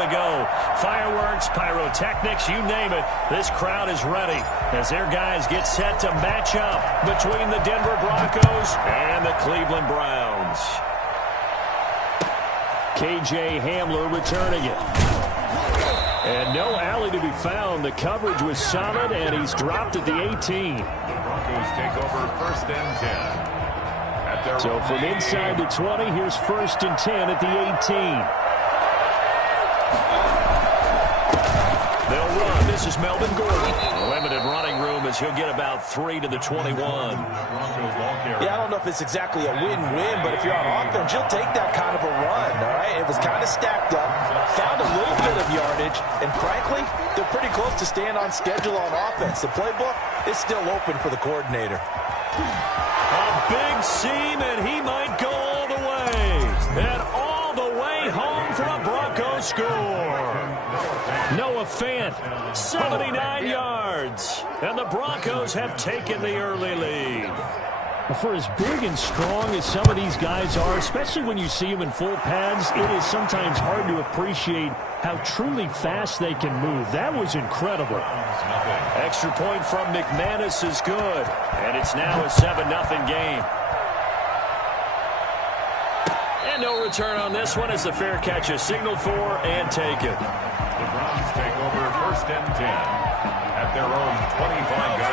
to go. Fireworks, pyrotechnics, you name it. This crowd is ready as their guys get set to match up between the Denver Broncos and the Cleveland Browns. K.J. Hamler returning it. And no alley to be found. The coverage was solid, and he's dropped at the 18. The Broncos take over 1st and 10. So from inside the 20, here's 1st and 10 at the 18. They'll run. This is Melvin Gordon. Limited running room as he'll get about 3 to the 21. Yeah, I don't know if it's exactly a win-win, but if you're on offense, you'll take that kind of a run, all right? It was kind of stacked up, found a little bit of yardage, and frankly, they're pretty close to staying on schedule on offense. The playbook is still open for the coordinator. A big seam, and he might go all the way. And all the way home for a Broncos score. Noah Fant, 79 yards. And the Broncos have taken the early lead. For as big and strong as some of these guys are, especially when you see them in full pads, it is sometimes hard to appreciate how truly fast they can move. That was incredible. Extra point from McManus is good. And it's now a 7-0 game. And no return on this one as the fair catch is signaled for and taken. The Browns take over 1st and 10 at their own 25-yard line.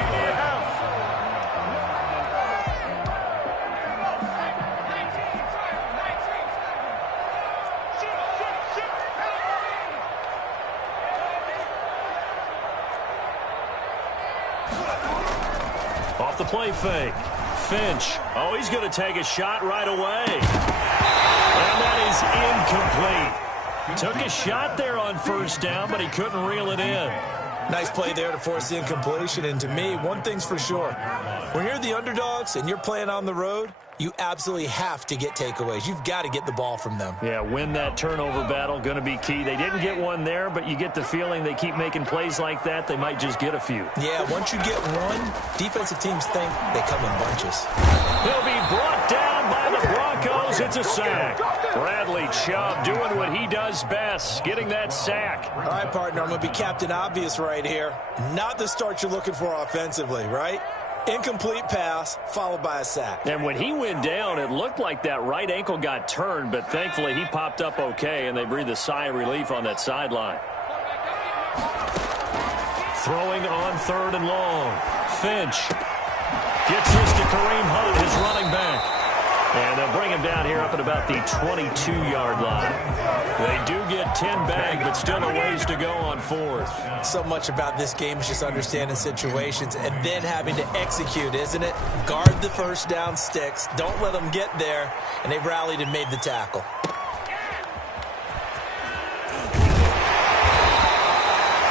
Off the play fake. Finch. Oh, he's going to take a shot right away. And that is incomplete. Took a shot there on 1st down, but he couldn't reel it in. Nice play there to force the incompletion. And to me, one thing's for sure. When you're the underdogs and you're playing on the road, you absolutely have to get takeaways. You've got to get the ball from them. Yeah, win that turnover battle, going to be key. They didn't get one there, but you get the feeling they keep making plays like that, they might just get a few. Yeah, once you get one, defensive teams think they come in bunches. He'll be brought down by the Broncos. It's a sack. Bradley Chubb doing what he does best, getting that sack. All right, partner, I'm going to be Captain Obvious right here. Not the start you're looking for offensively, right? Incomplete pass, followed by a sack. And when he went down, it looked like that right ankle got turned, but thankfully he popped up okay, and they breathed a sigh of relief on that sideline. Throwing on 3rd and long. Finch gets this to Kareem Hunt, his running back. And they'll bring him down here up at about the 22-yard line. They do get 10 back, but still a ways to go on 4th. So much about this game is just understanding situations and then having to execute, isn't it? Guard the 1st down sticks. Don't let them get there. And they rallied and made the tackle.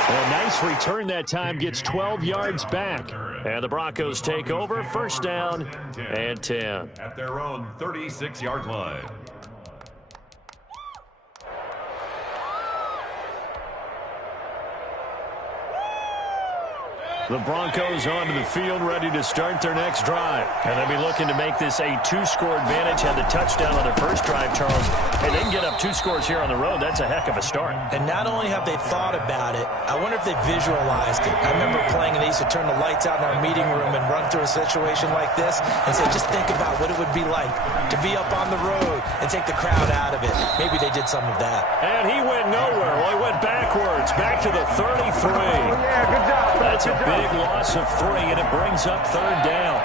A nice return that time, gets 12 yards back. And the Broncos take over, 1st down and 10. At their own 36-yard line. The Broncos onto the field, ready to start their next drive. And they'll be looking to make this a 2-score advantage. Had the touchdown on their first drive, Charles. Hey, they can get up 2 scores here on the road. That's a heck of a start. And not only have they thought about it, I wonder if they visualized it. I remember playing, and they used to turn the lights out in our meeting room and run through a situation like this and say, just think about what it would be like to be up on the road and take the crowd out of it. Maybe they did some of that. And he went nowhere. Well, he went backwards, back to the 33. Yeah, good job. That's a big loss of 3, and it brings up 3rd down.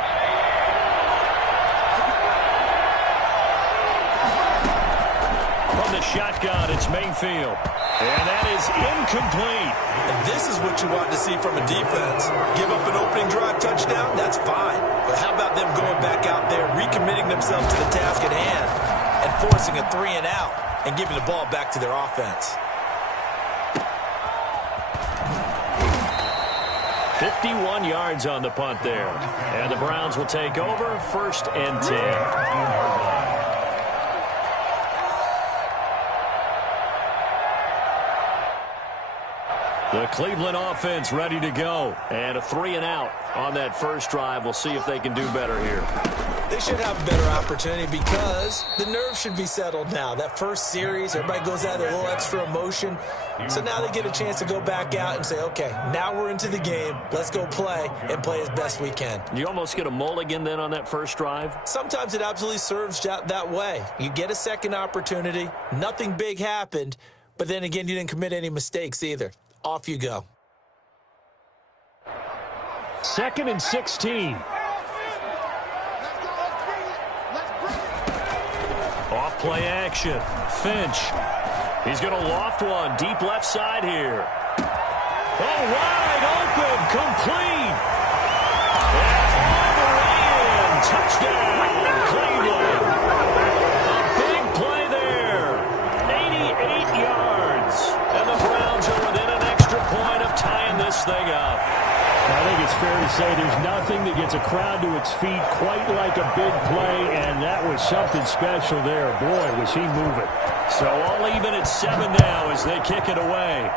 From the shotgun, it's Mayfield. And that is incomplete. And this is what you want to see from a defense. Give up an opening drive touchdown, that's fine. But how about them going back out there, recommitting themselves to the task at hand, and forcing a 3 and out, and giving the ball back to their offense. 51 yards on the punt there. And the Browns will take over, 1st and 10. The Cleveland offense ready to go. And a 3 and out on that first drive. We'll see if they can do better here. They should have a better opportunity because the nerves should be settled now. That first series, everybody goes out with a little extra emotion. So now they get a chance to go back out and say, okay, now we're into the game. Let's go play and play as best we can. You almost get a mulligan then on that first drive? Sometimes it absolutely serves that way. You get a second opportunity. Nothing big happened. But then again, you didn't commit any mistakes either. Off you go. 2nd and 16. Off play action. Finch. He's going to loft one. Deep left side here. Oh, wide open. Complete. And all the way in. Touchdown, Cleveland. A big play there. 88 yards. And the Browns are within an extra point of tying this thing up. I think it's fair to say there's nothing that gets a crowd to its feet quite like a big play, and that was something special there. Boy, was he moving. So all even at 7 now as they kick it away.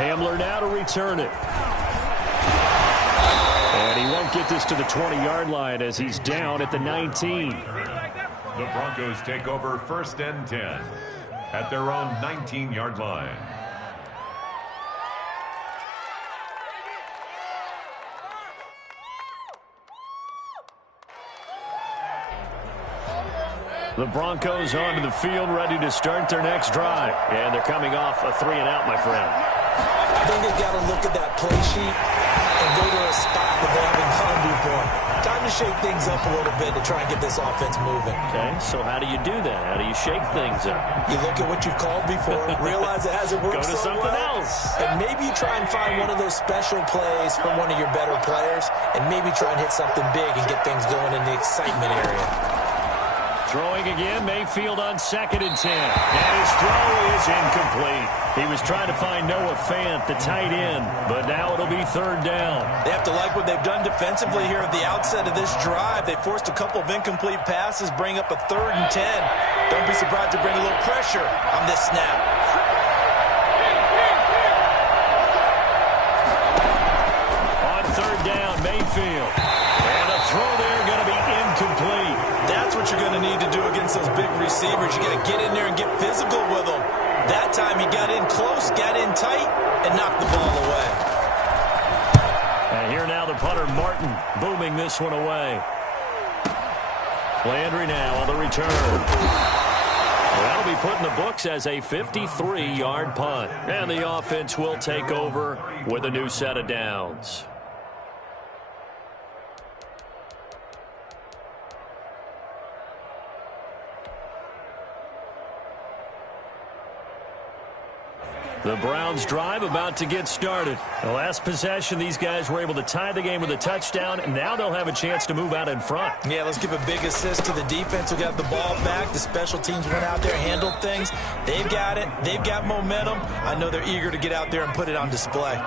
Hamler now to return it. And he won't get this to the 20-yard line as he's down at the 19. The Broncos take over 1st and 10 at their own 19-yard line. The Broncos onto the field, ready to start their next drive. And they're coming off a 3-and-out, my friend. I think they've got to look at that play sheet and go to a spot that they haven't gone before. Time to shake things up a little bit to try and get this offense moving. Okay, so how do you do that? How do you shake things up? You look at what you've called before, realize it hasn't worked so well. Go to something else. And maybe you try and find one of those special plays from one of your better players, and maybe try and hit something big and get things going in the excitement area. Throwing again, Mayfield on 2nd and 10. And his throw is incomplete. He was trying to find Noah Fant, the tight end, but now it'll be 3rd down. They have to like what they've done defensively here at the outset of this drive. They forced a couple of incomplete passes, bring up a 3rd and 10. Don't be surprised to bring a little pressure on this snap. On 3rd down, Mayfield. And a throw there going to be incomplete. That's what you're going to need to do against those big receivers. You got to get in there and get physical with them. That time he got in close, got in tight, and knocked the ball away. And here now the punter, Martin, booming this one away. Landry now on the return. That'll be put in the books as a 53-yard punt. And the offense will take over with a new set of downs. The Browns drive about to get started. The last possession, these guys were able to tie the game with a touchdown, and now they'll have a chance to move out in front. Yeah, let's give a big assist to the defense who got the ball back. The special teams went out there, handled things. They've got it. They've got momentum. I know they're eager to get out there and put it on display.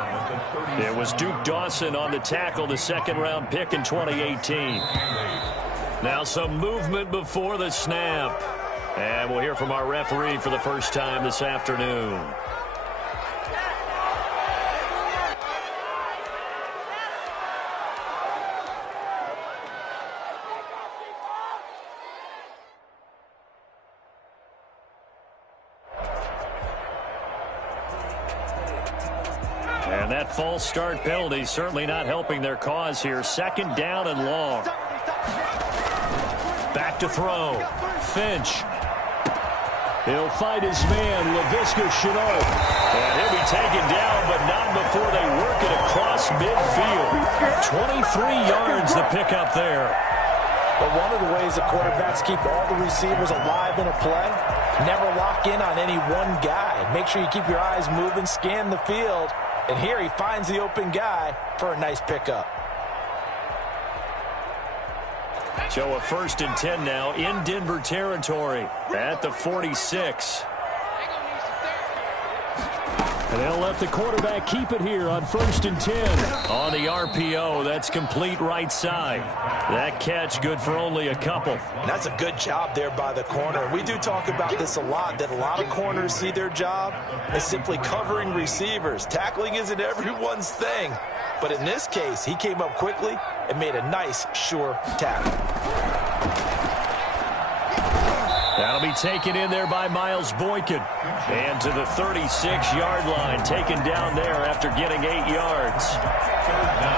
It was Duke Dawson on the tackle, the 2nd-round pick in 2018. Now some movement before the snap. And we'll hear from our referee for the first time this afternoon. And that false start penalty certainly not helping their cause here. 2nd down and long. Back to throw. Finch. He'll fight his man, Laviska Shenault. And he'll be taken down, but not before they work it across midfield. 23 yards the pickup there. But one of the ways the quarterbacks keep all the receivers alive in a play, never lock in on any one guy. Make sure you keep your eyes moving, scan the field. And here he finds the open guy for a nice pickup. So a 1st and 10 now in Denver territory at the 46. And they'll let the quarterback keep it here on 1st and 10. On the RPO, that's complete right side. That catch good for only a couple. And that's a good job there by the corner. We do talk about this a lot, that a lot of corners see their job as simply covering receivers. Tackling isn't everyone's thing. But in this case, he came up quickly and made a nice, sure tackle. That'll be taken in there by Miles Boykin. And to the 36-yard line, taken down there after getting 8 yards.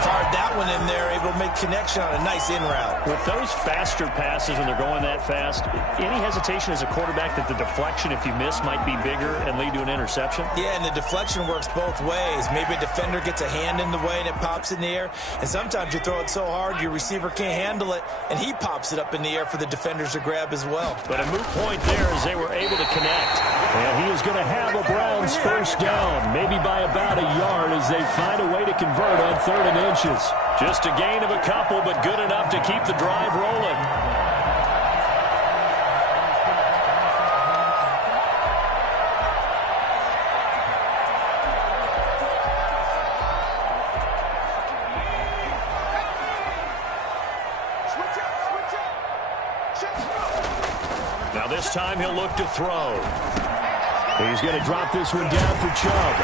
Fired that one in there, able to make connection on a nice in route. With those faster passes when they're going that fast, any hesitation as a quarterback that the deflection, if you miss, might be bigger and lead to an interception? Yeah, and the deflection works both ways. Maybe a defender gets a hand in the way and it pops in the air. And sometimes you throw it so hard your receiver can't handle it, and he pops it up in the air for the defenders to grab as well. But a moot point there as they were able to connect. And he is going to have a Browns first down, maybe by about a yard as they find a way to convert on 3rd and inches. Just a gain of a couple, but good enough to keep the drive rolling. Now this time he'll look to throw. He's going to drop this one down for Chubb.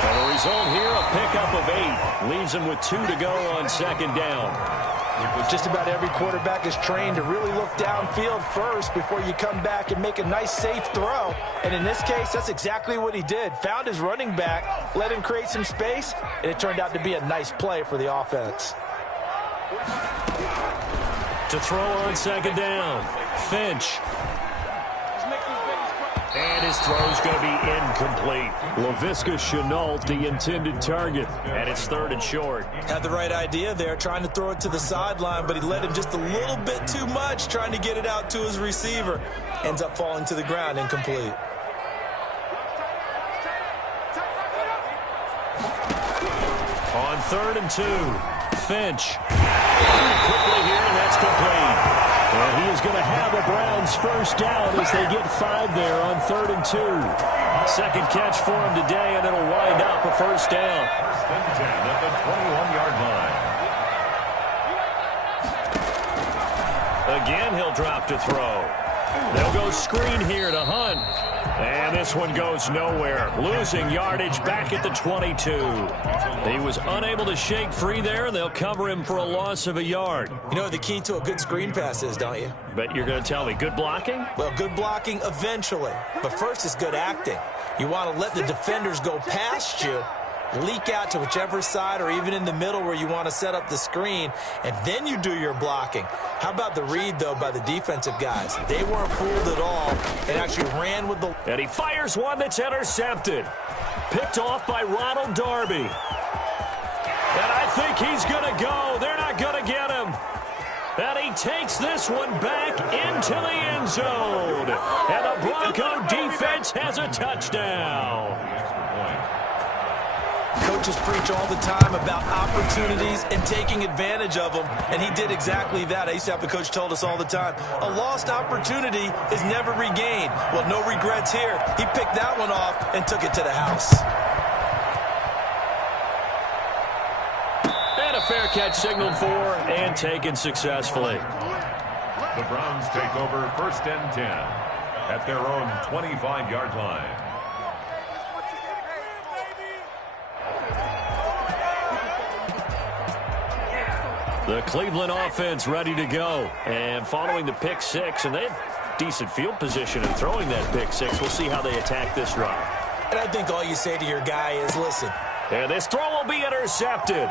And the result here, a pickup of 8. Leaves him with 2 to go on 2nd down. Just about every quarterback is trained to really look downfield first before you come back and make a nice, safe throw. And in this case, that's exactly what he did. Found his running back, let him create some space, and it turned out to be a nice play for the offense. To throw on 2nd down, Finch. And his throw's going to be incomplete. Laviska Shenault, the intended target. And it's 3rd and short. Had the right idea there, trying to throw it to the sideline, but he led him just a little bit too much, trying to get it out to his receiver. Ends up falling to the ground, incomplete. On 3rd and 2, Finch. Quickly here, and that's complete. And he is going to have a Browns first down as they get 5 there on 3rd and 2. Second catch for him today, and it'll wind up a first down. 1st and 10 at the 21-yard line. Again, he'll drop to throw. They'll go screen here to Hunt. And this one goes nowhere. Losing yardage back at the 22. He was unable to shake free there, and they'll cover him for a loss of a yard. You know the key to a good screen pass is, don't you? Bet you're going to tell me. Good blocking? Well, good blocking eventually. But first is good acting. You want to let the defenders go past you, leak out to whichever side or even in the middle where you want to set up the screen, and then you do your blocking. How about the read, though, by the defensive guys? They weren't fooled at all and actually ran with the... And he fires one that's intercepted. Picked off by Ronald Darby. And I think he's going to go. They're not going to get him. And he takes this one back into the end zone. And the Bronco defense has a touchdown. Coaches preach all the time about opportunities and taking advantage of them, and he did exactly that. I used to have the coach told us all the time, a lost opportunity is never regained. Well, no regrets here. He picked that one off and took it to the house. And a fair catch signaled for and taken successfully. The Browns take over 1st and 10 at their own 25-yard line. The Cleveland offense ready to go. And following the pick 6, and they had decent field position in throwing that pick 6. We'll see how they attack this drive. And I think all you say to your guy is, listen. And this throw will be intercepted.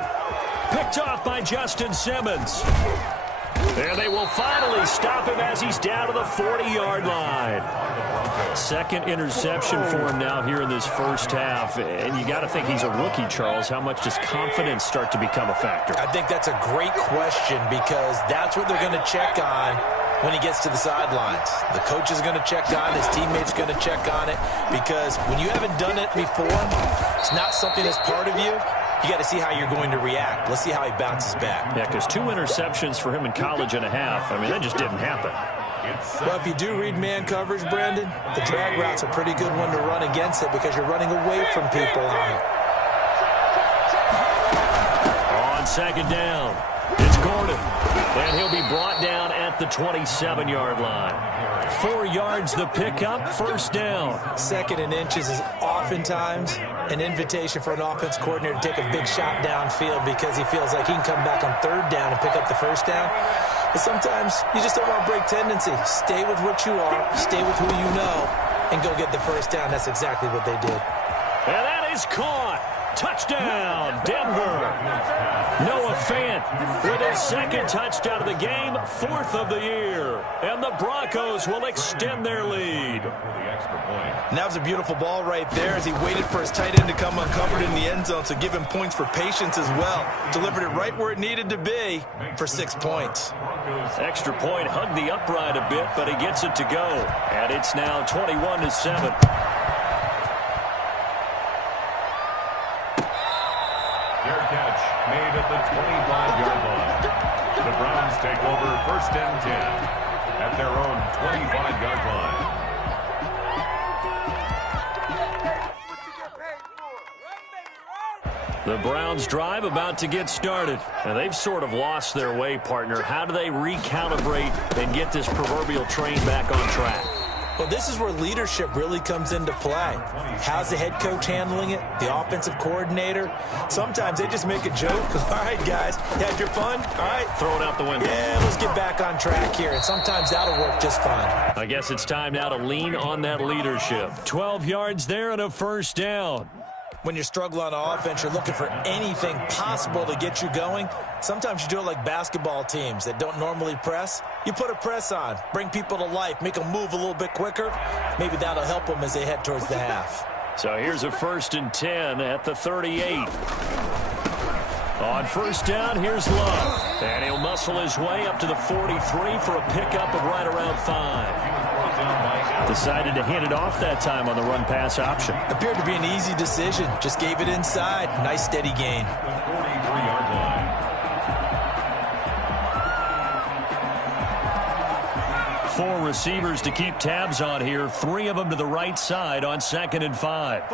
Picked off by Justin Simmons. And they will finally stop him as he's down to the 40-yard line. Second interception for him now here in this first half. And you got to think he's a rookie, Charles. How much does confidence start to become a factor? I think that's a great question because that's what they're going to check on when he gets to the sidelines. The coach is going to check on it. His teammates going to check on it because when you haven't done it before, it's not something that's part of you. You got to see how you're going to react. Let's see how he bounces back. Yeah, because 2 interceptions for him in college and a half. I mean, that just didn't happen. Well, if you do read man coverage, Brandon, the drag route's a pretty good one to run against it because you're running away from people on it. On second down, it's Gordon. And he'll be brought down at the 27-yard line. 4 yards the pickup, first down. 2nd and inches is oftentimes an invitation for an offense coordinator to take a big shot downfield because he feels like he can come back on 3rd down and pick up the first down. But sometimes you just don't want to break tendency. Stay with what you are, stay with who you know, and go get the first down. That's exactly what they did. And that is caught. Touchdown, Denver. Noah Fant with his 2nd touchdown of the game, 4th of the year. And the Broncos will extend their lead. And that was a beautiful ball right there as he waited for his tight end to come uncovered in the end zone, so give him points for patience as well. Delivered it right where it needed to be for 6 points. Extra point, hugged the upright a bit, but he gets it to go. And it's now 21-7. Their catch made at the 25-yard line. The Browns take over 1st and 10 at their own 25-yard line. The Browns drive about to get started. And they've sort of lost their way, partner. How do they recalibrate and get this proverbial train back on track? Well, this is where leadership really comes into play. How's the head coach handling it? The offensive coordinator? Sometimes they just make a joke. All right, guys, you had your fun? All right. Throw it out the window. Yeah, let's get back on track here. And sometimes that'll work just fine. I guess it's time now to lean on that leadership. 12 yards there and a first down. When you're struggling on offense, you're looking for anything possible to get you going. Sometimes you do it like basketball teams that don't normally press. You put a press on, bring people to life, make them move a little bit quicker. Maybe that'll help them as they head towards the half. So here's a 1st and 10 at the 38. On first down, here's Love. And he'll muscle his way up to the 43 for a pickup of right around 5. Decided to hand it off that time on the run-pass option. Appeared to be an easy decision. Just gave it inside. Nice steady gain. 43-yard line. Four receivers to keep tabs on here. 3 of them to the right side on 2nd and 5.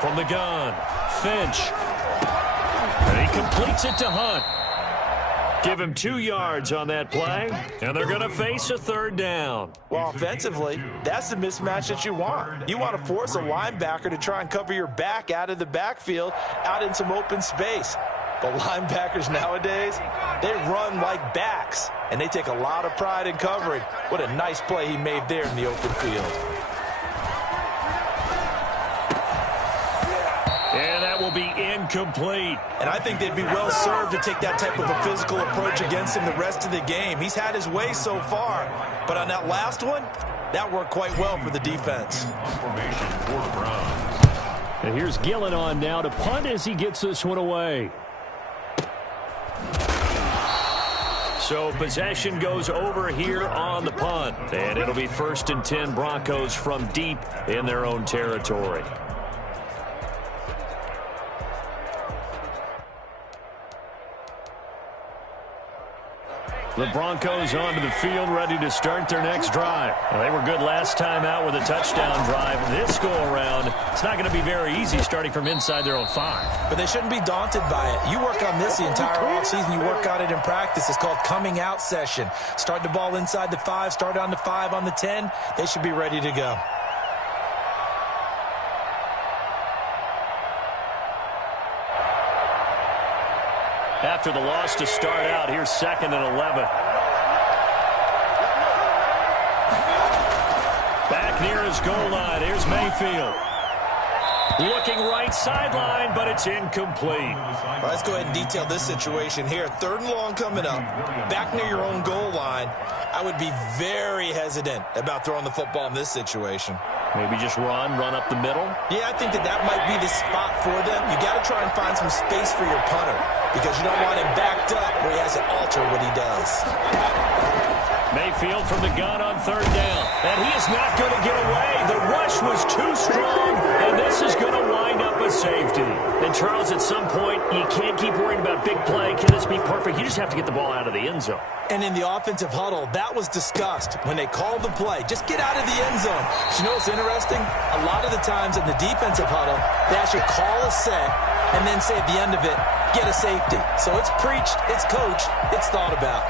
From the gun, Finch. And he completes it to Hunt. Give him 2 yards on that play, and they're going to face a 3rd down. Well, offensively, that's the mismatch that you want. You want to force a linebacker to try and cover your back out of the backfield, out in some open space. But linebackers nowadays, they run like backs, and they take a lot of pride in covering. What a nice play he made there in the open field. Will be incomplete. And I think they'd be well served to take that type of a physical approach against him the rest of the game. He's had his way so far, but on that last one, that worked quite well for the defense. Formation for the Browns. And here's Gillen on now to punt as he gets this one away. So possession goes over here on the punt, and it'll be 1st and 10 Broncos from deep in their own territory. The Broncos onto the field, ready to start their next drive. Well, they were good last time out with a touchdown drive. This go-around, it's not going to be very easy starting from inside their own 5. But they shouldn't be daunted by it. You work on this the entire offseason. You work on it in practice. It's called coming out session. Start the ball inside the 5, start on the 5, on the 10. They should be ready to go. After the loss to start out, here's 2nd and 11. Back near his goal line. Here's Mayfield. Looking right sideline, but it's incomplete. Well, let's go ahead and detail this situation here. 3rd and long coming up. Back near your own goal line. I would be very hesitant about throwing the football in this situation. Maybe just run up the middle? Yeah, I think that might be the spot for them. You got to try and find some space for your punter because you don't want him backed up where he has to alter what he does. Mayfield from the gun on 3rd down. And he is not going to get away. The rush was too strong, and this is going to wind up a safety. And Charles, at some point, you can't keep worrying about big play. Can this be perfect? You just have to get the ball out of the end zone. And in the offensive huddle, that was discussed when they called the play. Just get out of the end zone. But you know what's interesting? A lot of the times in the defensive huddle, they actually call a set and then say at the end of it, get a safety. So it's preached, it's coached, it's thought about.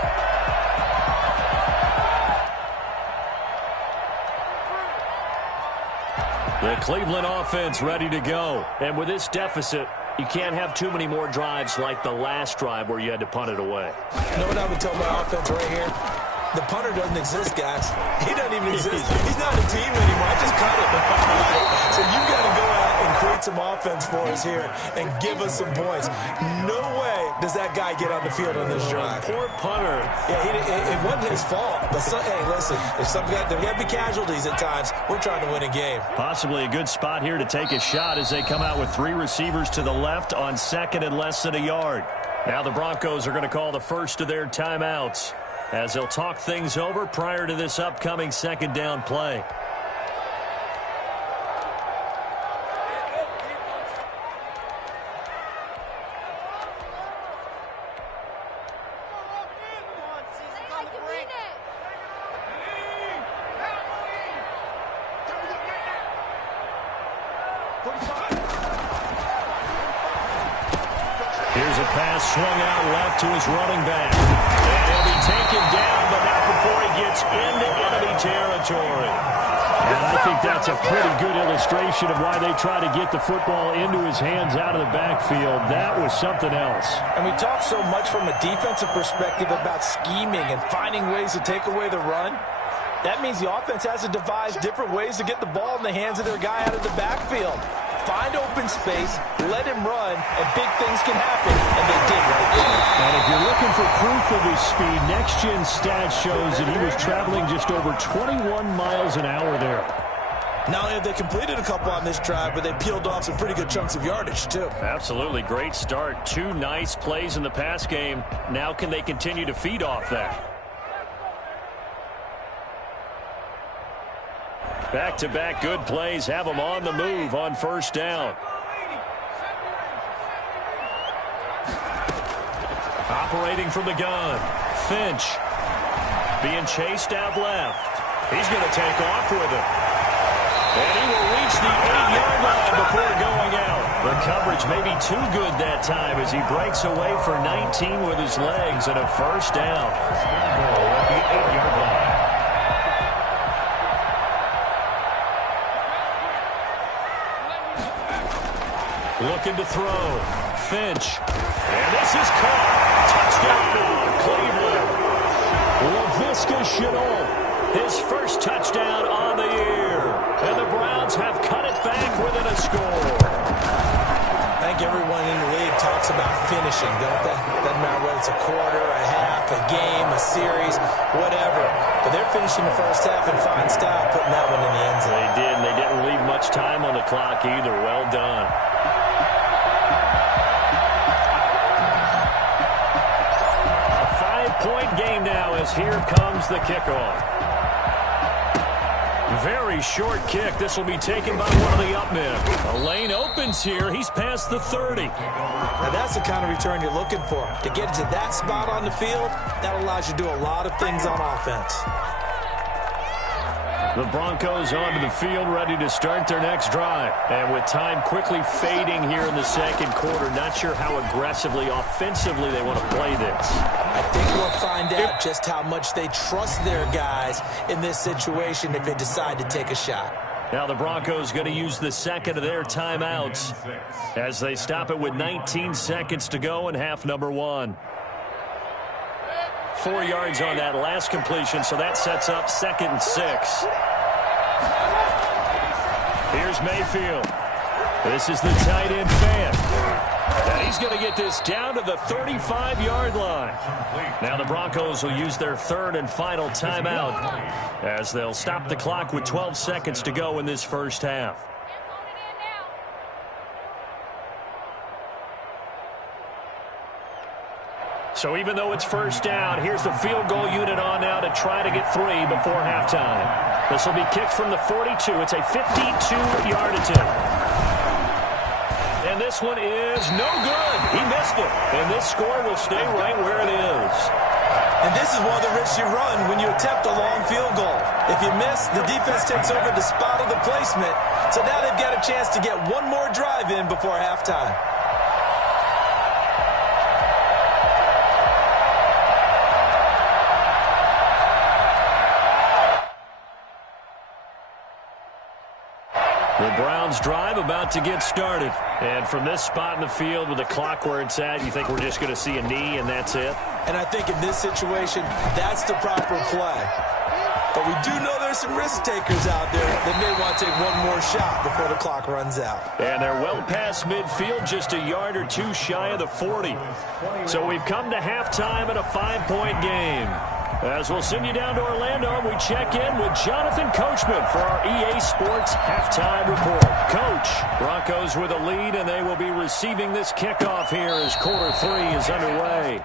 The Cleveland offense ready to go. And with this deficit, you can't have too many more drives like the last drive where you had to punt it away. You know what I would tell my offense right here? The punter doesn't exist, guys. He doesn't even exist. He's not a team anymore. I just cut him. So you got to go out and create some offense for us here and give us some points. No way does that guy get on the field on this drive. Poor punter. Yeah, it wasn't his fault. But hey, listen, if there got to be casualties at times. We're trying to win a game. Possibly a good spot here to take a shot as they come out with 3 receivers to the left on second and less than a yard. Now the Broncos are going to call the first of their timeouts as they'll talk things over prior to this upcoming second down play. Here's a pass swung out left to his running back. And he'll be taken down, but not before he gets into enemy territory. And I think that's a pretty good illustration of why they try to get the football into his hands out of the backfield. That was something else. And we talk so much from a defensive perspective about scheming and finding ways to take away the run. That means the offense has to devise different ways to get the ball in the hands of their guy out of the backfield. Find open space, let him run, and big things can happen, and they did right there. And if you're looking for proof of his speed, Next Gen Stats shows that he was traveling just over 21 miles an hour there. Not only have they completed a couple on this drive, but they peeled off some pretty good chunks of yardage, too. Absolutely. Great start. 2 nice plays in the pass game. Now can they continue to feed off that? Back-to-back good plays have them on the move on first down. Operating from the gun. Finch being chased out left. He's going to take off with it. And he will reach the 8-yard line before going out. The coverage may be too good that time as he breaks away for 19 with his legs and a first down. At the 8-yard line. Looking to throw. Finch. And this is caught. Touchdown, Cleveland. Laviska Shenault, his first touchdown on the year. And the Browns have cut it back within a score. I think everyone in the league talks about finishing, don't they? Doesn't matter whether it's a quarter, a half, a game, a series, whatever. But they're finishing the first half in fine style, putting that one in the end zone. They did, and they didn't leave much time on the clock either. Well done. Point game now as here comes the kickoff. Very short kick. This will be taken by one of the up men. A lane opens here. He's past the 30. Now that's the kind of return you're looking for. To get to that spot on the field, that allows you to do a lot of things on offense. The Broncos onto the field, ready to start their next drive. And with time quickly fading here in the second quarter, not sure how aggressively, offensively they want to play this. I think we'll find out just how much they trust their guys in this situation if they decide to take a shot. Now the Broncos going to use the second of their timeouts as they stop it with 19 seconds to go in half number 1. 4 yards on that last completion, so that sets up 2nd and 6. Here's Mayfield. This is the tight end fan. And he's going to get this down to the 35-yard line. Now the Broncos will use their 3rd and final timeout as they'll stop the clock with 12 seconds to go in this first half. So even though it's first down, here's the field goal unit on now to try to get 3 before halftime. This will be kicked from the 42. It's a 52-yard attempt. And this one is no good. He missed it. And this score will stay right where it is. And this is one of the risks you run when you attempt a long field goal. If you miss, the defense takes over the spot of the placement. So now they've got a chance to get one more drive in before halftime. The Browns drive about to get started. And from this spot in the field with the clock where it's at, you think we're just going to see a knee and that's it? And I think in this situation, that's the proper play. But we do know there's some risk takers out there that may want to take one more shot before the clock runs out. And they're well past midfield, just a yard or two shy of the 40. So we've come to halftime in a 5-point game. As we'll send you down to Orlando, we check in with Jonathan Coachman for our EA Sports Halftime Report. Coach, Broncos with a lead, and they will be receiving this kickoff here as quarter 3 is underway.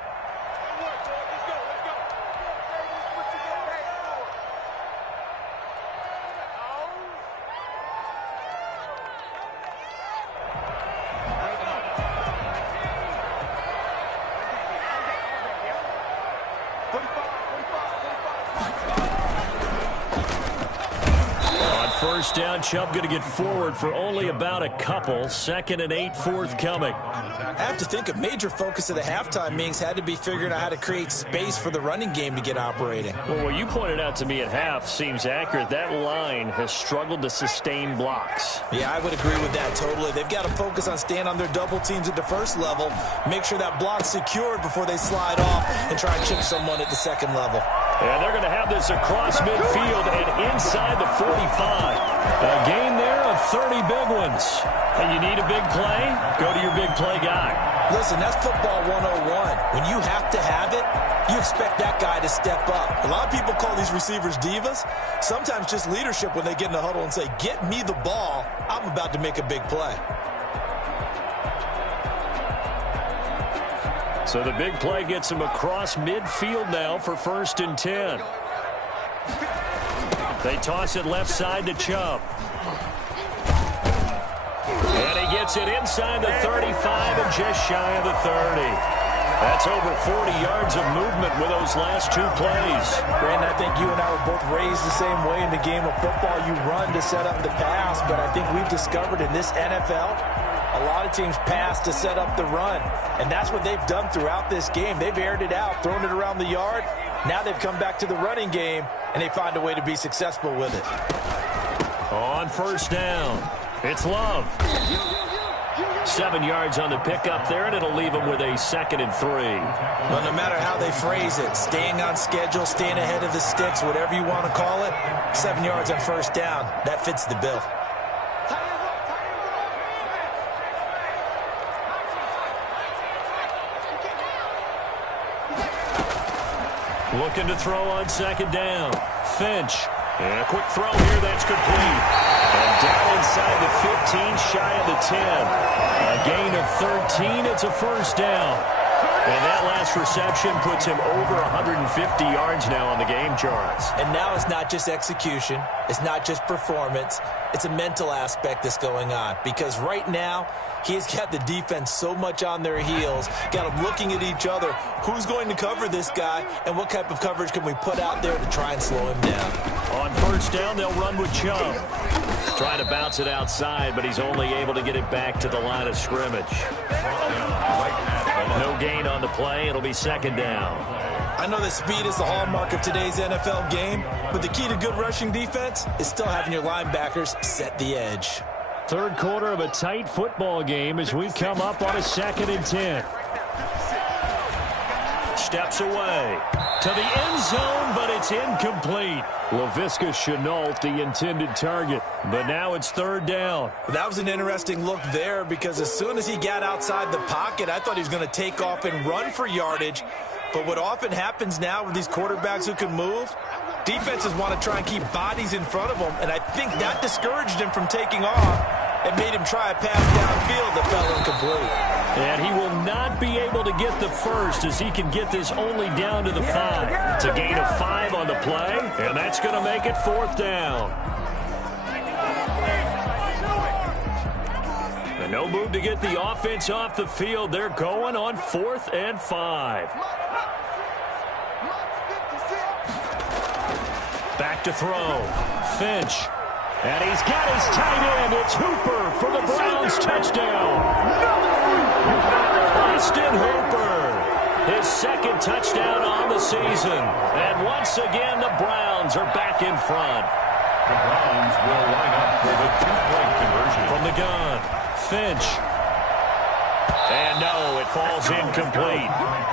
First down, Chubb going to get forward for only about a couple. 2nd and 8 forthcoming. I have to think a major focus of the halftime meetings had to be figuring out how to create space for the running game to get operating. Well, what you pointed out to me at half seems accurate. That line has struggled to sustain blocks. Yeah, I would agree with that totally. They've got to focus on staying on their double teams at the first level, make sure that block's secured before they slide off and try and chip someone at the second level. And they're going to have this across midfield and inside the 45. A gain there of 30 big ones. And you need a big play? Go to your big play guy. Listen, that's football 101. When you have to have it, you expect that guy to step up. A lot of people call these receivers divas. Sometimes just leadership when they get in the huddle and say, get me the ball. I'm about to make a big play. So the big play gets him across midfield now for 1st and 10. They toss it left side to Chubb. And he gets it inside the 35 and just shy of the 30. That's over 40 yards of movement with those last 2 plays. Brandon, I think you and I were both raised the same way in the game of football. You run to set up the pass, but I think we've discovered in this NFL, a lot of teams pass to set up the run. And that's what they've done throughout this game. They've aired it out, thrown it around the yard. Now they've come back to the running game, and they find a way to be successful with it. On 1st down, it's Love. 7 yards on the pickup there, and it'll leave them with a 2nd and 3. Well, no matter how they phrase it, staying on schedule, staying ahead of the sticks, whatever you want to call it, 7 yards on 1st down, that fits the bill. Looking to throw on 2nd down. Finch. And a quick throw here, that's complete. And down inside the 15, shy of the 10. A gain of 13, it's a 1st down. And that last reception puts him over 150 yards now on the game charts. And now it's not just execution. It's not just performance. It's a mental aspect that's going on. Because right now, he's got the defense so much on their heels, got them looking at each other. Who's going to cover this guy, and what type of coverage can we put out there to try and slow him down? On 1st down, they'll run with Chubb. Trying to bounce it outside, but he's only able to get it back to the line of scrimmage. No gain on the play. It'll be 2nd down. I know that speed is the hallmark of today's NFL game, but the key to good rushing defense is still having your linebackers set the edge. 3rd quarter of a tight football game as we come up on a 2nd and 10. Steps away to the end zone, but it's incomplete. Laviska Shenault, the intended target, but now it's 3rd down. That was an interesting look there because as soon as he got outside the pocket, I thought he was going to take off and run for yardage. But what often happens now with these quarterbacks who can move, defenses want to try and keep bodies in front of them, and I think that discouraged him from taking off and made him try a pass downfield that fell incomplete. And he will not be able to get the first as he can get this only down to the 5. It's a gain of 5 on the play, and that's going to make it 4th down. And no move to get the offense off the field. They're going on 4th and 5. Back to throw. Finch. And he's got his tight end. It's Hooper for the Browns touchdown. Austin Hooper. His second touchdown on the season. And once again, the Browns are back in front. The Browns will line up for the 2-point conversion. From the gun, Finch. And no, it falls incomplete.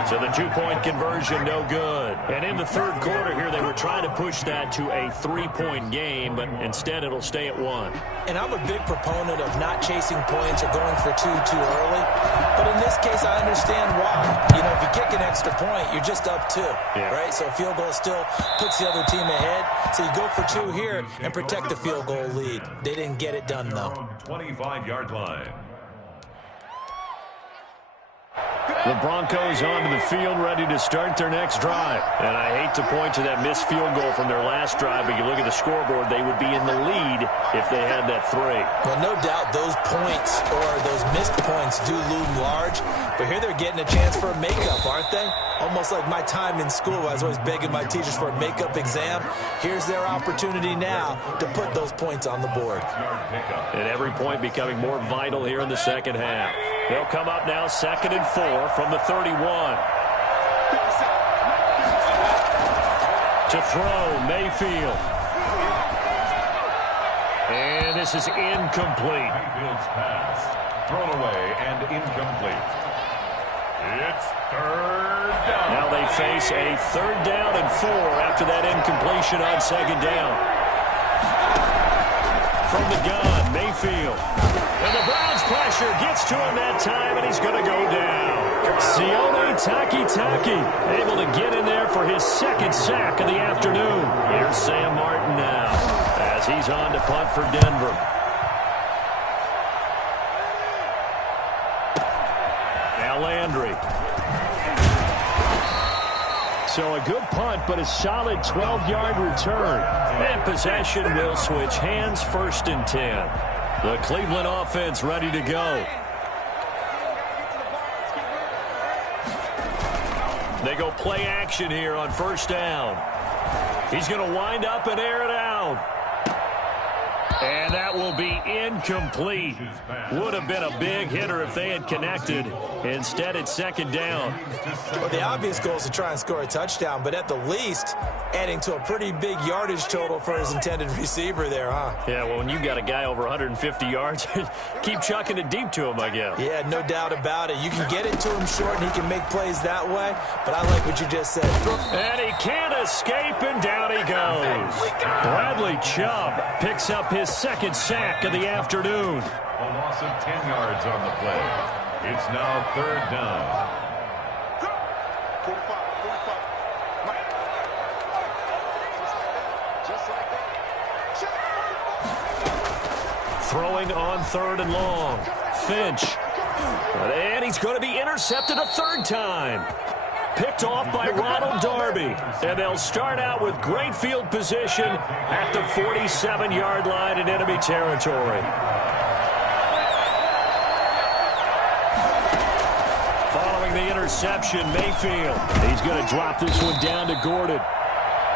So the 2-point conversion, no good. And in the third quarter here, they were trying to push that to a 3-point game, but instead it'll stay at 1. And I'm a big proponent of not chasing points or going for 2 too early. But in this case, I understand why. You know, if you kick an extra point, you're just up 2, right? So a field goal still puts the other team ahead. So you go for 2 here and protect the field goal lead. They didn't get it done, though. 25-yard line. The Broncos onto the field, ready to start their next drive. And I hate to point to that missed field goal from their last drive, but you look at the scoreboard, they would be in the lead if they had that 3. Well, no doubt those points or those missed points do loom large, but here they're getting a chance for a makeup, aren't they? Almost like my time in school. I was always begging my teachers for a makeup exam. Here's their opportunity now to put those points on the board. And every point becoming more vital here in the second half. They'll come up now 2nd and 4 from the 31. To throw, Mayfield. And this is incomplete. Mayfield's pass thrown away and incomplete. It's 3rd down. Now they face a 3rd down and 4 after that incompletion on 2nd down. From the gun, Mayfield. And the Browns pressure gets to him that time, and he's going to go down. Sione Takitaki able to get in there for his 2nd sack of the afternoon. Here's Sam Martin now as he's on to punt for Denver. Now Landry. So a good punt, but a solid 12-yard return. And possession will switch hands, 1st and 10. The Cleveland offense ready to go. They go play action here on 1st down. He's going to wind up and air it out. And that will be incomplete. Would have been a big hitter if they had connected. Instead, it's 2nd down. Well, the obvious goal is to try and score a touchdown, but at the least, adding to a pretty big yardage total for his intended receiver there, huh? Yeah, well, when you got a guy over 150 yards, keep chucking it deep to him, I guess. Yeah, no doubt about it. You can get it to him short, and he can make plays that way, but I like what you just said. And he can't escape, and down he goes. Bradley Chubb picks up his 2nd sack of the afternoon. A loss of 10 yards on the play. It's now 3rd down. Throwing on 3rd and long. Finch. And he's going to be intercepted a 3rd time. Picked off by Ronald Darby. And they'll start out with great field position at the 47-yard line in enemy territory. Following the interception, Mayfield. He's going to drop this one down to Gordon.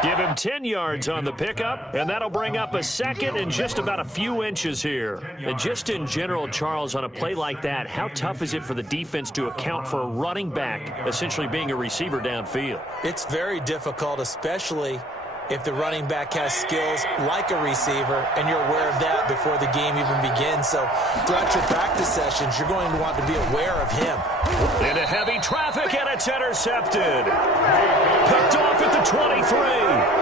Give him 10 yards on the pickup, and that'll bring up a 2nd and just about a few inches here. And just in general, Charles, on a play like that, how tough is it for the defense to account for a running back essentially being a receiver downfield? It's very difficult, especially if the running back has skills like a receiver, and you're aware of that before the game even begins. So throughout your practice sessions, you're going to want to be aware of him. Into heavy traffic, and it's intercepted. Picked off at the 23.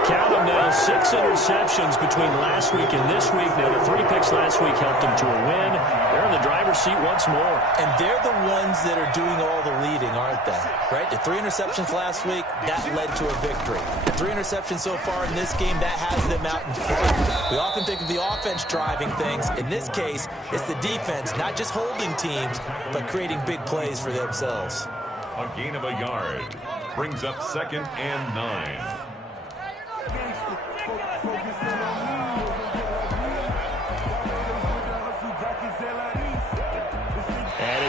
Count them now, 6 interceptions between last week and this week. Now, the 3 picks last week helped them to a win. They're in the driver's seat once more. And they're the ones that are doing all the leading, aren't they? Right? The 3 interceptions last week, that led to a victory. The 3 interceptions so far in this game, that has them out in front. We often think of the offense driving things. In this case, it's the defense, not just holding teams, but creating big plays for themselves. A gain of a yard brings up 2nd and 9.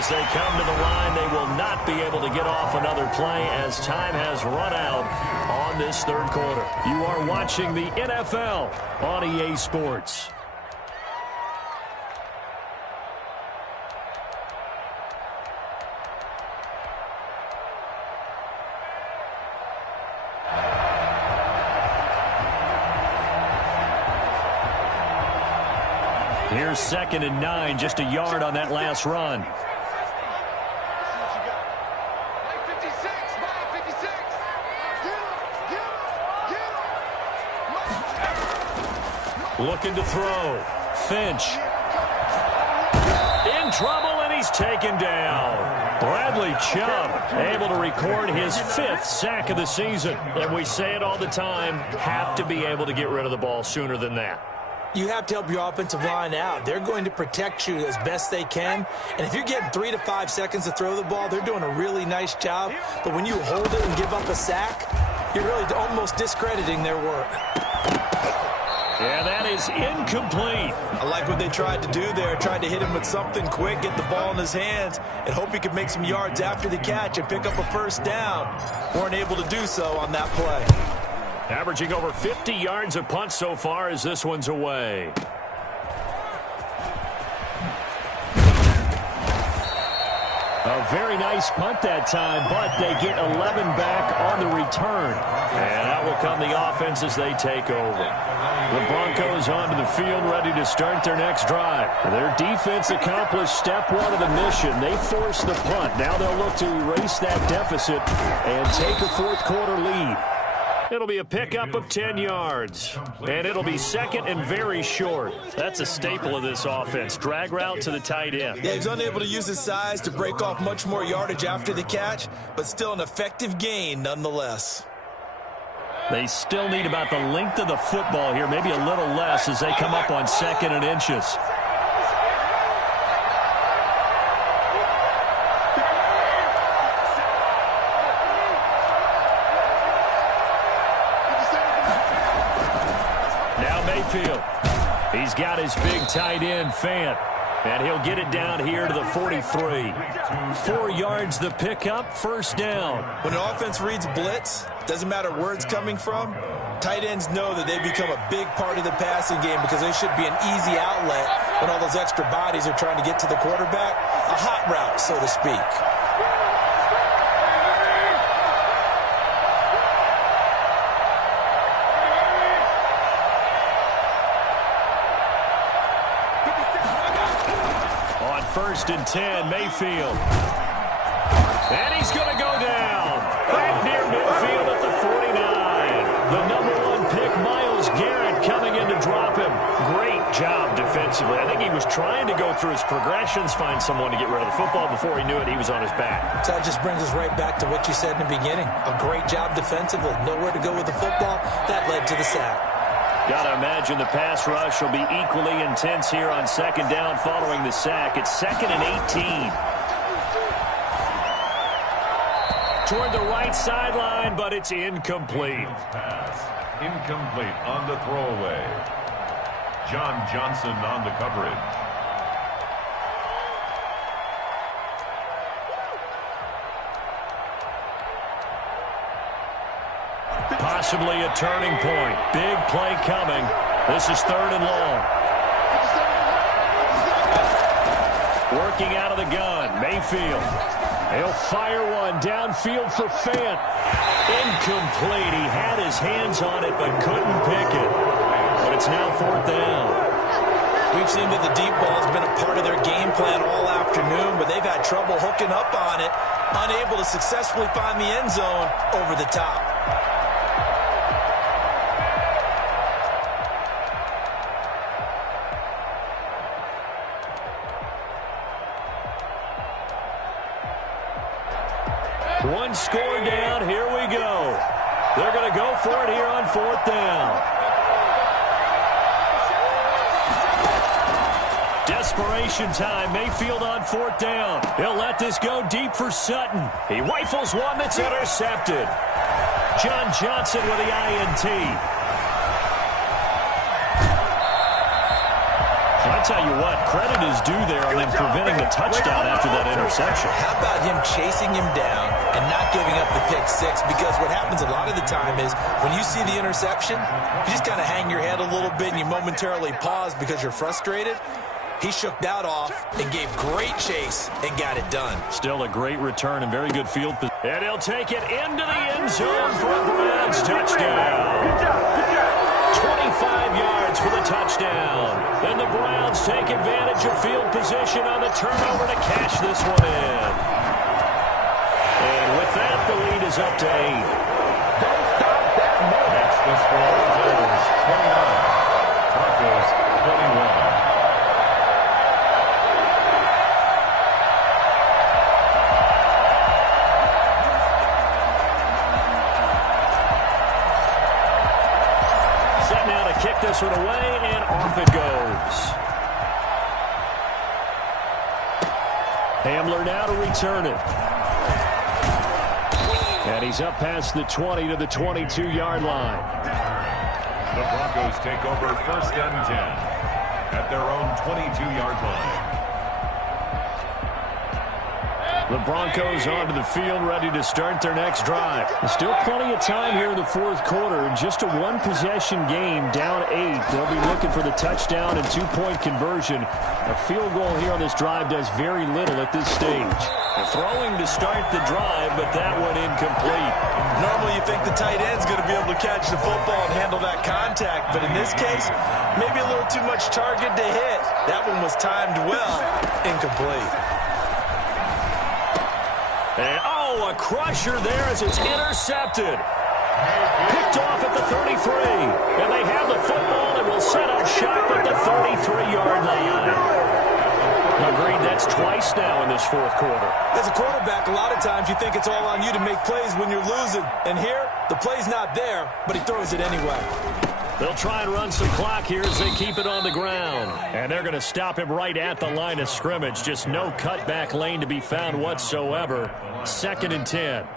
as they come to the line. They will not be able to get off another play as time has run out on this third quarter. You are watching the NFL on EA Sports. Here's 2nd and 9, just a yard on that last run. Looking to throw. Finch. In trouble, and he's taken down. Bradley Chubb able to record his 5th sack of the season. And we say it all the time, have to be able to get rid of the ball sooner than that. You have to help your offensive line out. They're going to protect you as best they can. And if you're getting 3 to 5 seconds to throw the ball, they're doing a really nice job. But when you hold it and give up a sack, you're really almost discrediting their work. Yeah, that is incomplete. I like what they tried to do there. Tried to hit him with something quick, get the ball in his hands, and hope he could make some yards after the catch and pick up a first down. Weren't able to do so on that play. Averaging over 50 yards a punt so far as this one's away. A very nice punt that time, but they get 11 back on the return. And out will come the offense as they take over. The Broncos onto the field, ready to start their next drive. Their defense accomplished step 1 of the mission. They forced the punt. Now they'll look to erase that deficit and take a fourth quarter lead. It'll be a pickup of 10 yards. And it'll be 2nd and very short. That's a staple of this offense. Drag route to the tight end. Yeah, he's unable to use his size to break off much more yardage after the catch, but still an effective gain nonetheless. They still need about the length of the football here, maybe a little less as they come up on 2nd and inches. He's got his big tight end, Fant, and he'll get it down here to the 43. 4 yards the pickup, first down. When an offense reads blitz, doesn't matter where it's coming from, tight ends know that they become a big part of the passing game because they should be an easy outlet when all those extra bodies are trying to get to the quarterback. A hot route, so to speak. First and 10, Mayfield. And he's going to go down. Back near midfield at the 49. The number 1 pick, Myles Garrett, coming in to drop him. Great job defensively. I think he was trying to go through his progressions, find someone to get rid of the football. Before he knew it, he was on his back. So that just brings us right back to what you said in the beginning. A great job defensively. Nowhere to go with the football. That led to the sack. Got to imagine the pass rush will be equally intense here on 2nd down following the sack. It's 2nd and 18. Toward the right sideline, but it's incomplete. Pass. Incomplete on the throwaway. John Johnson on the coverage. Possibly a turning point. Big play coming. This is 3rd and long. Working out of the gun. Mayfield. He'll fire one downfield for Fant. Incomplete. He had his hands on it but couldn't pick it. But it's now 4th down. We've seen that the deep ball has been a part of their game plan all afternoon, but they've had trouble hooking up on it, unable to successfully find the end zone over the top. One score down. Here we go. They're going to go for it here on 4th down. Desperation time. Mayfield on 4th down. He'll let this go deep for Sutton. He rifles one that's intercepted. John Johnson with the INT. tell you what, credit is due there on them preventing the touchdown after that interception. How about him chasing him down and not giving up the pick six? Because what happens a lot of the time is when you see the interception, you just kind of hang your head a little bit and you momentarily pause because you're frustrated. He shook that off and gave great chase and got it done. Still a great return and very good field position. And he'll take it into the end zone for a Browns touchdown. 25 yards for the touchdown. And the Browns take advantage of field position on the turnover to cash this one in. And with that, the lead is up to 8. Don't stop that moment. That's the score. Bills 29. Broncos 21. Kick this one away, and off it goes. Hamler now to return it. And he's up past the 20 to the 22-yard line. The Broncos take over 1st and 10 at their own 22-yard line. The Broncos onto the field, ready to start their next drive. There's still plenty of time here in the fourth quarter. Just a one-possession game, down 8. They'll be looking for the touchdown and two-point conversion. A field goal here on this drive does very little at this stage. Throwing to start the drive, but that one incomplete. Normally you think the tight end's going to be able to catch the football and handle that contact, but in this case, maybe a little too much target to hit. That one was timed well, incomplete. And, a crusher there as it's intercepted. Picked off at the 33. And they have the football and will set up shop at the 33-yard line. Agreed, that's twice now in this fourth quarter. As a quarterback, a lot of times you think it's all on you to make plays when you're losing. And here, the play's not there, but he throws it anyway. They'll try and run some clock here as they keep it on the ground. And they're going to stop him right at the line of scrimmage. Just no cutback lane to be found whatsoever. 2nd and 10.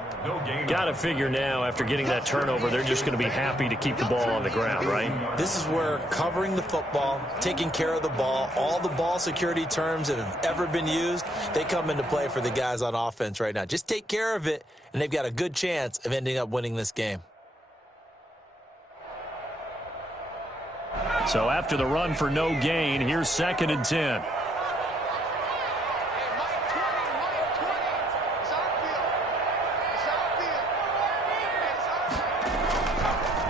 Got to figure now, after getting that turnover, they're just going to be happy to keep the ball on the ground, right? This is where covering the football, taking care of the ball, all the ball security terms that have ever been used, they come into play for the guys on offense right now. Just take care of it, and they've got a good chance of ending up winning this game. So after the run for no gain, here's 2nd and 10.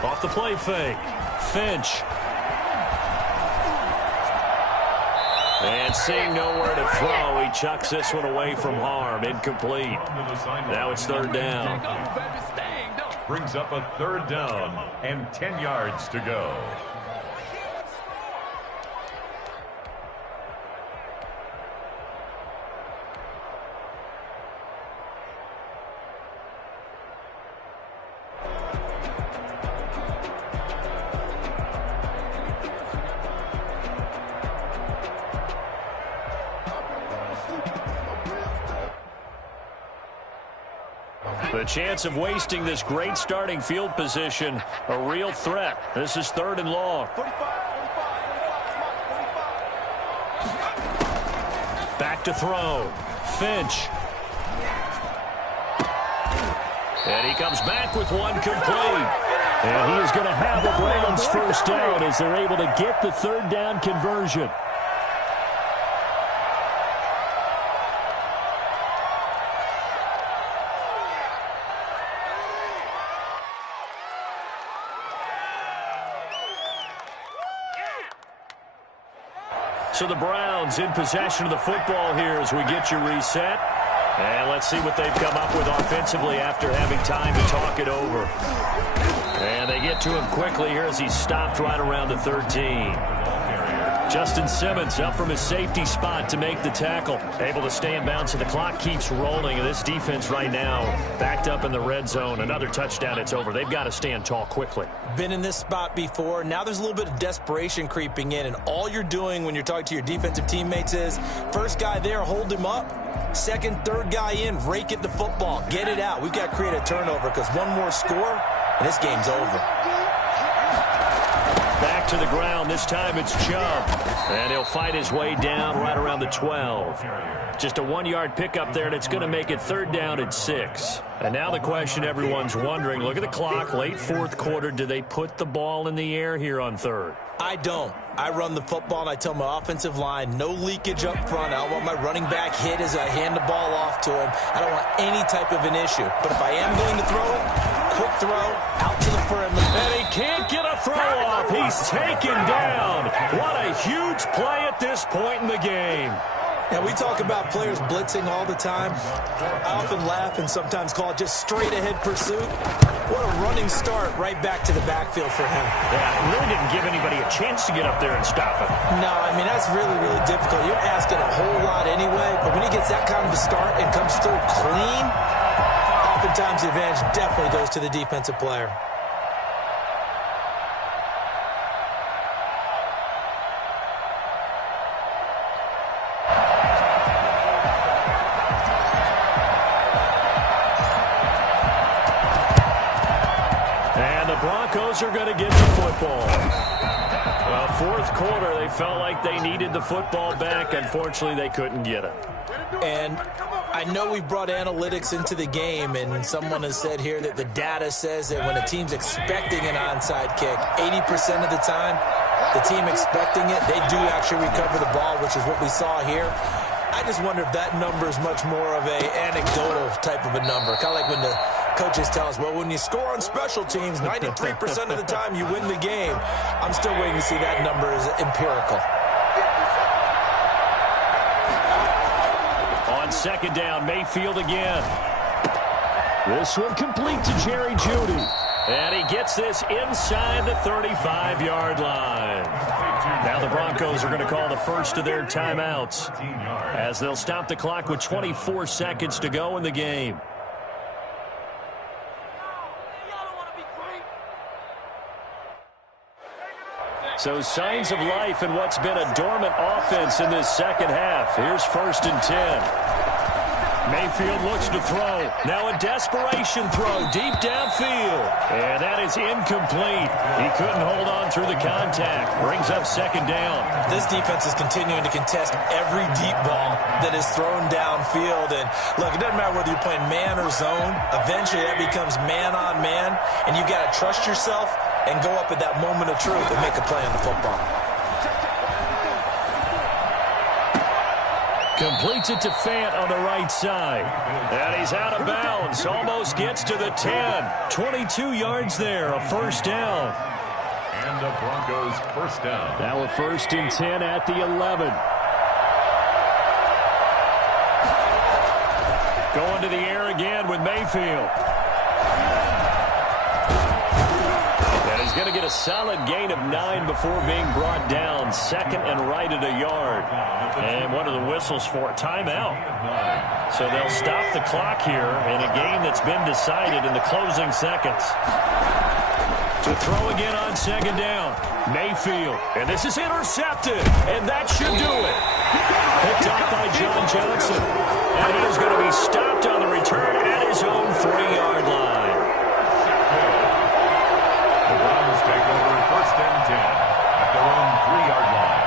Off the play fake. Finch. And seeing nowhere to throw, he chucks this one away from harm. Incomplete. Now it's 3rd down. Brings up a 3rd down and 10 yards to go. The chance of wasting this great starting field position, a real threat. This is 3rd and long. Back to throw. Finch. And he comes back with one complete. And he is going to have the Browns 1st down as they're able to get the 3rd down conversion. So the Browns in possession of the football here as we get you reset. And let's see what they've come up with offensively after having time to talk it over. And they get to him quickly here as he's stopped right around the 13. Justin Simmons up from his safety spot to make the tackle. Able to stay in bounds, so the clock keeps rolling. And this defense right now backed up in the red zone. Another touchdown, it's over. They've got to stand tall quickly. Been in this spot before. Now there's a little bit of desperation creeping in. And all you're doing when you're talking to your defensive teammates is, first guy there, hold him up. Second, third guy in, rake at the football. Get it out. We've got to create a turnover because one more score, and this game's over. Back to the ground. This time it's Chubb. And he'll fight his way down right around the 12. Just a 1-yard pickup there, and it's going to make it 3rd down and 6. And now the question everyone's wondering, look at the clock, late 4th quarter. Do they put the ball in the air here on 3rd? I don't. I run the football, and I tell my offensive line, no leakage up front. I don't want my running back hit as I hand the ball off to him. I don't want any type of an issue. But if I am going to throw it, quick throw, out to the perimeter. And he can't get a throw off. He's taken down. What a huge play at this point in the game. Now, we talk about players blitzing all the time. I often laugh and sometimes call it just straight-ahead pursuit. What a running start right back to the backfield for him. Yeah, really didn't give anybody a chance to get up there and stop him. No, I mean, that's really, really difficult. You're asking a whole lot anyway, but when he gets that kind of a start and comes through clean, oftentimes the advantage definitely goes to the defensive player. Broncos are going to get the football. Well, 4th quarter, they felt like they needed the football back. Unfortunately, they couldn't get it. And I know we brought analytics into the game, and someone has said here that the data says that when a team's expecting an onside kick, 80% of the time, the team expecting it, they do actually recover the ball, which is what we saw here. I just wonder if that number is much more of an anecdotal type of a number, kind of like when the coaches tell us, well, when you score on special teams, 93% of the time you win the game. I'm still waiting to see that number is empirical. On 2nd down, Mayfield again. This one complete to Jerry Jeudy. And he gets this inside the 35-yard line. Now the Broncos are going to call the first of their timeouts as they'll stop the clock with 24 seconds to go in the game. So signs of life in what's been a dormant offense in this 2nd half. Here's 1st and 10. Mayfield looks to throw. Now a desperation throw deep downfield. And that is incomplete. He couldn't hold on through the contact. Brings up 2nd down. This defense is continuing to contest every deep ball that is thrown downfield. And look, it doesn't matter whether you're playing man or zone. Eventually that becomes man on man. And you got to trust yourself and go up at that moment of truth and make a play on the football. Completes it to Fant on the right side. And he's out of bounds. Almost gets to the 10. 22 yards there. A 1st down. And the Broncos 1st down. Now a 1st and 10 at the 11. Going to the air again with Mayfield. He's going to get a solid gain of 9 before being brought down. 2nd and right at a yard. And what are the whistles for? Timeout. So they'll stop the clock here in a game that's been decided in the closing seconds. To throw again on 2nd down. Mayfield. And this is intercepted. And that should do it. Picked off by John Johnson. And he is going to be stopped on the return at his own 3-yard line. Take over 1st and 10 at their own 3-yard line.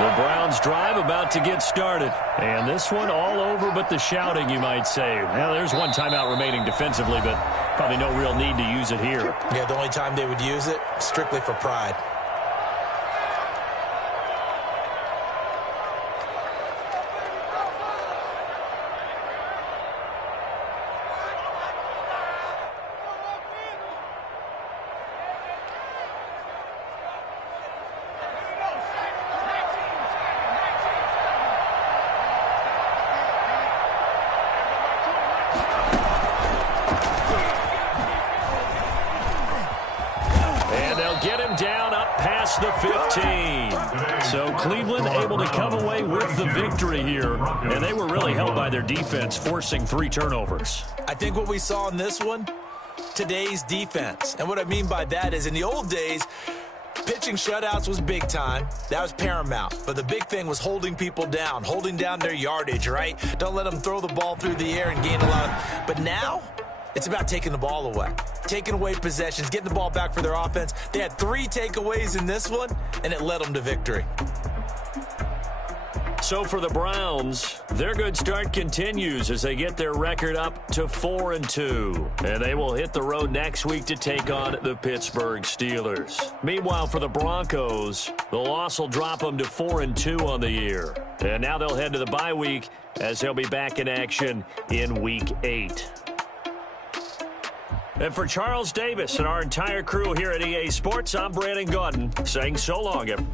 The Browns drive about to get started. And this one all over but the shouting, you might say. Well, there's one timeout remaining defensively, but probably no real need to use it here. Yeah, the only time they would use it, strictly for pride. The 15. So Cleveland able to come away with the victory here. And they were really held by their defense, forcing 3 turnovers. I think what we saw in this one, today's defense. And what I mean by that is in the old days, Pitching shutouts was big time. That was paramount. But the big thing was holding people down, holding down their yardage, right? Don't let them throw the ball through the air and gain a lot of... But now, it's about taking the ball away. Taking away possessions, getting the ball back for their offense. They had 3 takeaways in this one, and it led them to victory. So for the Browns, their good start continues as they get their record up to 4-2. And they will hit the road next week to take on the Pittsburgh Steelers. Meanwhile, for the Broncos, the loss will drop them to 4-2 on the year. And now they'll head to the bye week as they'll be back in action in Week 8. And for Charles Davis and our entire crew here at EA Sports, I'm Brandon Gaudin saying so long, everyone.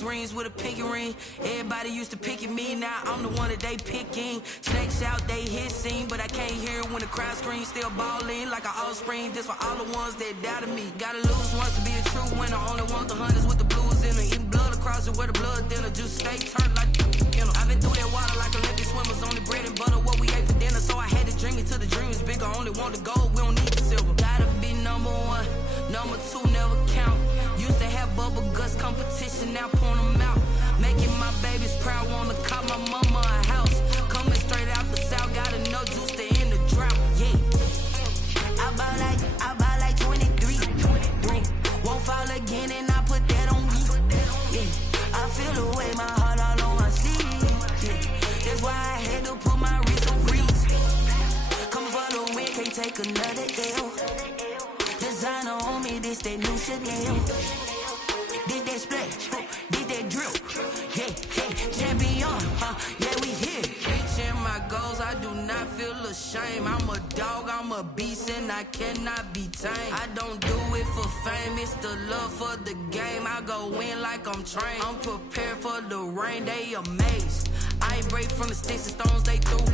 Rings with a pinky ring. Everybody used to pick at me, now I'm the one that they picking. Snakes out, they hissing, but I can't hear when the crowd screams. Still balling like an offspring. This for all the ones that doubted me. Gotta lose once to be a true winner. Only want the hunters with the blues in them. Eating blood across it where the blood dinner. Just stay turned like you know. I've been through that water like Olympic swimmers. Only bread and butter what we ate for dinner. So I had to dream it till the dream is bigger. Only want the gold, we don't need the silver. Gotta be number 1, number 2 never count. Used to have bubble guts competition, now point them out. Making my babies proud, wanna call my mama a house. Coming straight out the south, gotta know juice to end the drought. Yeah, I buy like 23. Won't fall again, and I put that on me. Yeah, I feel the way, my heart all on my sleeve. Yeah, that's why I had to put my wrist on freeze. Coming for the win, can't take another L. Designer on me, this that new Chanel. Did that splash, did that drill. Yeah, champion, yeah, we here. Reaching my goals, I do not feel ashamed. I'm a dog, I'm a beast, and I cannot be tamed. I don't do it for fame, it's the love for the game. I go in like I'm trained. I'm prepared for the rain, they amazed. I ain't break from the sticks and stones they threw.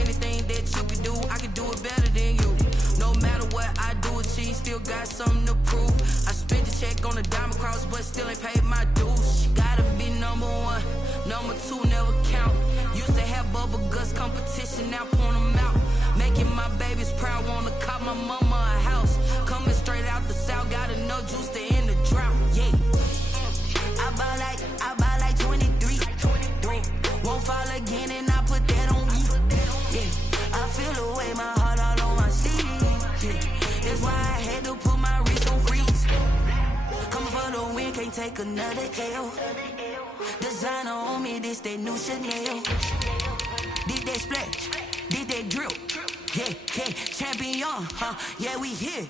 Anything that you can do, I can do it better than you. No matter what I do, achieve, still got something to prove. I spent the check on the diamond cross, but still ain't paid my dues. Gotta be number 1, number 2 never count. Used to have bubble guts competition, now point them out. Making my babies proud, wanna call my mama a house. Coming straight out the south, gotta know juice to end the drought. Yeah, I buy like 23. Won't fall again, and I put that on me. Yeah, I feel the way, my heart all on my sleeve. Yeah, that's why I had to put my wrist on freeze. Coming for the win, can't take another L. Designer on me, this that new Chanel. Did that splash, did that drill. Yeah, champion, yeah, we here.